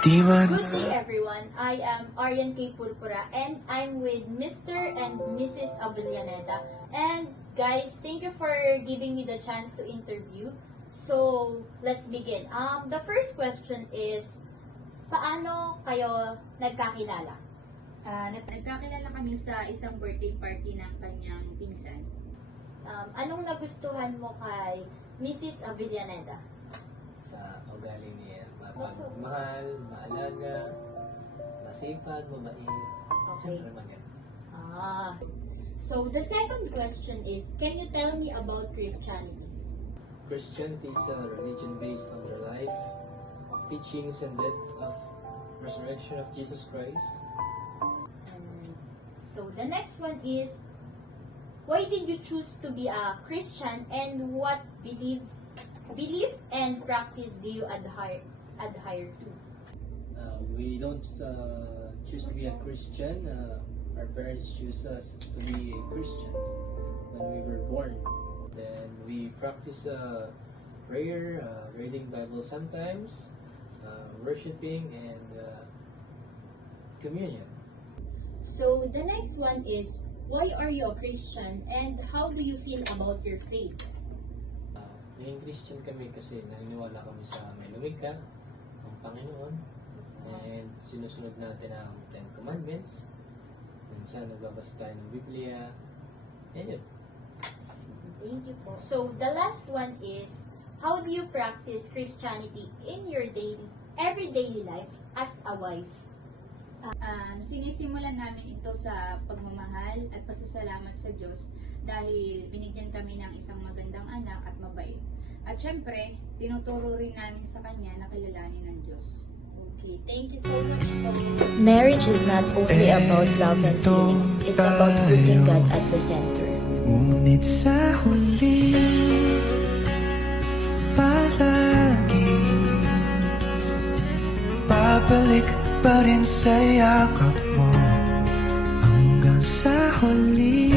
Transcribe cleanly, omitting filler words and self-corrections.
Good day everyone, I am Arian K. Purpura and I'm with Mr. and Mrs. Avellaneda. And guys, thank you for giving me the chance to interview. So, let's begin. The first question is, paano kayo nagkakilala? Nagkakilala kami sa isang birthday party ng kanyang pinsan. Anong nagustuhan mo kay Mrs. Avellaneda? Sa ugali niya, mapagmahal, maalaga, masipag, mabait. Okay. Siyempre maganda. So the second question is, can you tell me about Christianity? Christianity is a religion based on the life, teachings, and death of resurrection of Jesus Christ. So the next one is, why did you choose to be a Christian and what belief and practice do you adhere to? We don't choose to be a Christian. Our parents choose us to be a Christian when we were born. Then we practice prayer, reading Bible sometimes, worshiping, and communion. So the next one is, why are you a Christian and how do you feel about your faith? Naging Christian kami kasi naniniwala kami sa may lumikha, ang Panginoon, and sinusunod natin ang Ten Commandments. Minsan nagbabasa tayo ng Biblia, and yun. Thank you po. So the last one is, how do you practice Christianity in your everyday life as a wife? Sinisimulan namin ito sa pagmamahal at pasasalamat sa Diyos dahil binigyan kami ng isang magandang anak at mabait. At syempre, tinuturo rin namin sa kanya na kilalanin ng Diyos. Okay, thank you so much po. Marriage is not only about love and feelings, it's about putting God at the center. Ngunit sa huli, palagi babalik pa rin sa yakap mo hanggang sa huli.